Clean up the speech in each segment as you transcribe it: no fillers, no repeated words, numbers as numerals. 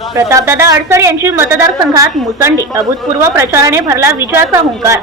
प्रतापदादा अडसड यांची मतदारसंघात मुसंडी अभूतपूर्व प्रचाराने भरला विजयाचा हुंकार।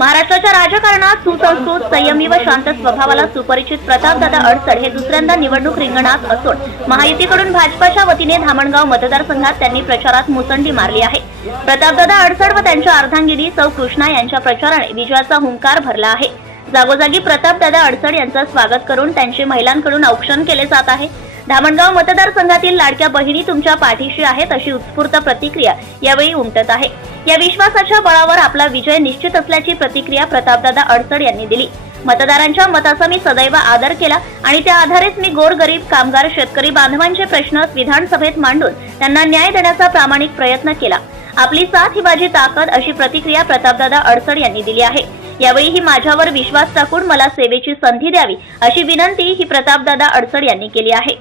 महाराष्ट्राच्या राजकारणात सुसंस्कृत, संयमी व शांत स्वभावाला सुपरिचित प्रतापदादा अडसड हे दुसऱ्यांदा निवडणूक रिंगणात असून महायुतीकडून भाजपाच्या वतीने धामणगाव मतदारसंघात त्यांनी प्रचारात मुसंडी मारली आहे। प्रतापदादा अडसड व त्यांच्या अर्धांगिनी सौ कृष्णा यांच्या प्रचाराने विजयाचा हुंकार भरला आहे। जागोजागी प्रतापदादा अडसड यांचं स्वागत करून त्यांचे महिलांकडून औक्षण केले जात आहे। धामणगाव मतदारसंघातील लाडक्या बहिणी तुमच्या पाठीशी आहेत अशी उत्स्फूर्त प्रतिक्रिया यावेळी उमटत आहे। या विश्वासाच्या बळावर आपला विजय निश्चित असल्याची प्रतिक्रिया प्रतापदादा अडसड यांनी दिली। मतदारांच्या मताचा मी सदैव आदर केला आणि त्या आधारेच मी गोरगरीब, कामगार, शेतकरी बांधवांचे प्रश्न विधानसभेत मांडून त्यांना न्याय देण्याचा प्रामाणिक प्रयत्न केला। आपली साथ ही माझी ताकद अशी प्रतिक्रिया प्रतापदादा अडसड यांनी दिली आहे। यावेळी ही माझ्यावर विश्वास टाकून मला सेवेची संधी द्यावी अशी विनंती ही प्रतापदादा अडसड यांनी केली आहे।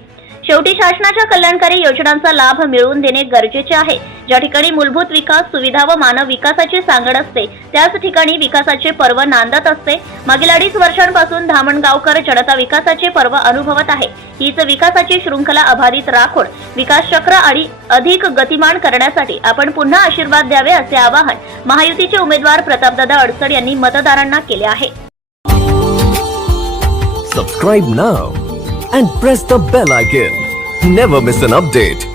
शेवटी शासनाच्या कल्याणकारी योजनांचा लाभ मिळवून देणे गरजेचे आहे। ज्या ठिकाणी मूलभूत विकास, सुविधा व मानव विकासाची सांगड असते त्याच ठिकाणी विकासाचे पर्व नांदत असते। मागील 2.5 वर्षांपासून धामणगावकर जनता विकासाचे पर्व अनुभवत आहे। हीच विकासाची शृंखला अबाधित राखून विकास चक्र अधिक गतिमान करण्यासाठी आपण पुन्हा आशीर्वाद द्यावे असे आवाहन महायुतीचे उमेदवार प्रतापदादा अडसड यांनी मतदारांना केले आहे। Subscribe now and press the bell icon. Never miss an update.